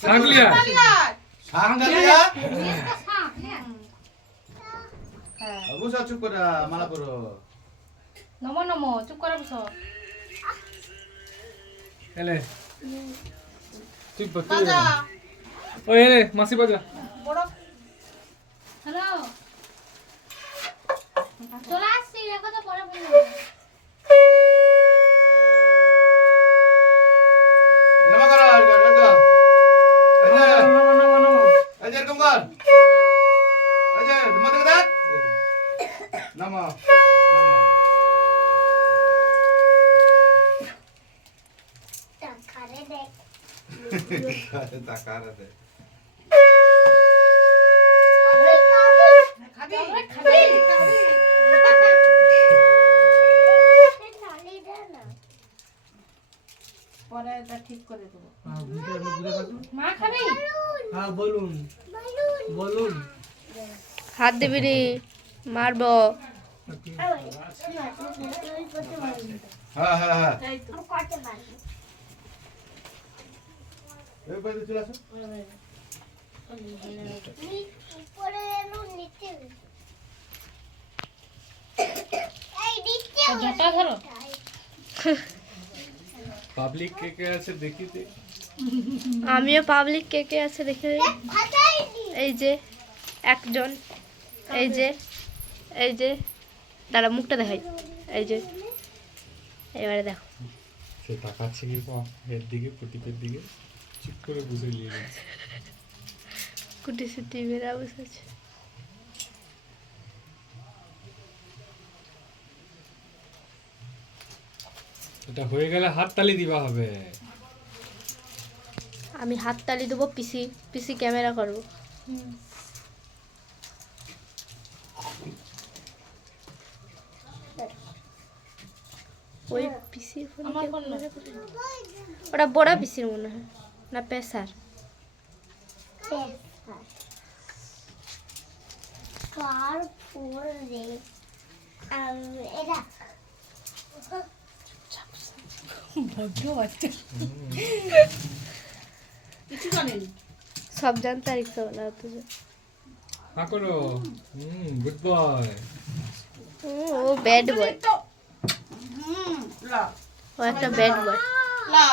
সাগলিয়া সাংগালিয়া হ্যাঁ বুঝা চুপ করে মালা করো নমো নমো চুপ করে বসো এলে তুই বাজা ওই এলে মাসি বাজা বড় হ্যালো চলে আসছি রেখো তো পরে বলবো নমা করো আজে এরকম কর আজে মত দেখ নমা নমা টাকারে দেখ তাকারে দে খাবি খাবি থালি দে না পরে এটা ঠিক করে দেবো হ্যাঁ মা খাবি বলুন বলুন হাত দিবি রে মারবো হ্যাঁ হ্যাঁ হ্যাঁ এই তো করতে পারবি এই বাইরে চলে আসো উপরে এলো নিচে এই নিচে জটা ধরো পাবলিক কে কে আছে দেখি তে আমিও পাবলিক কে কে আছে দেখে নিই। ভাতাই দি এই যে একজন এই যে এই যে দাঁড়া মুখটা দেখাই এই যে এবারে দেখো সে তাকাচ্ছে কি এর দিকে প্রতীকের দিকে চুপ করে বুঝে নিয়ে নিচ্ছে কুটি সুটি বেড়া বসেছে এটা হয়ে গেলে হাত তালি দিবা হবে আমি হাত তালি দেবো পিসি পিসি ক্যামেরা করবো ওই পিসির ফোনে আমার ফোন না। ওটা বড় পিসির মনে হয় না পেশার কার ফোন রে এটা ভদ্র বাচ্চা কিছু জানেনি সব জানতে আর ইচ্ছা বলা হতো যে হ্যাঁ করো গুড বয় ও ব্যাড বয় লা ও একটা ব্যাড বয় লা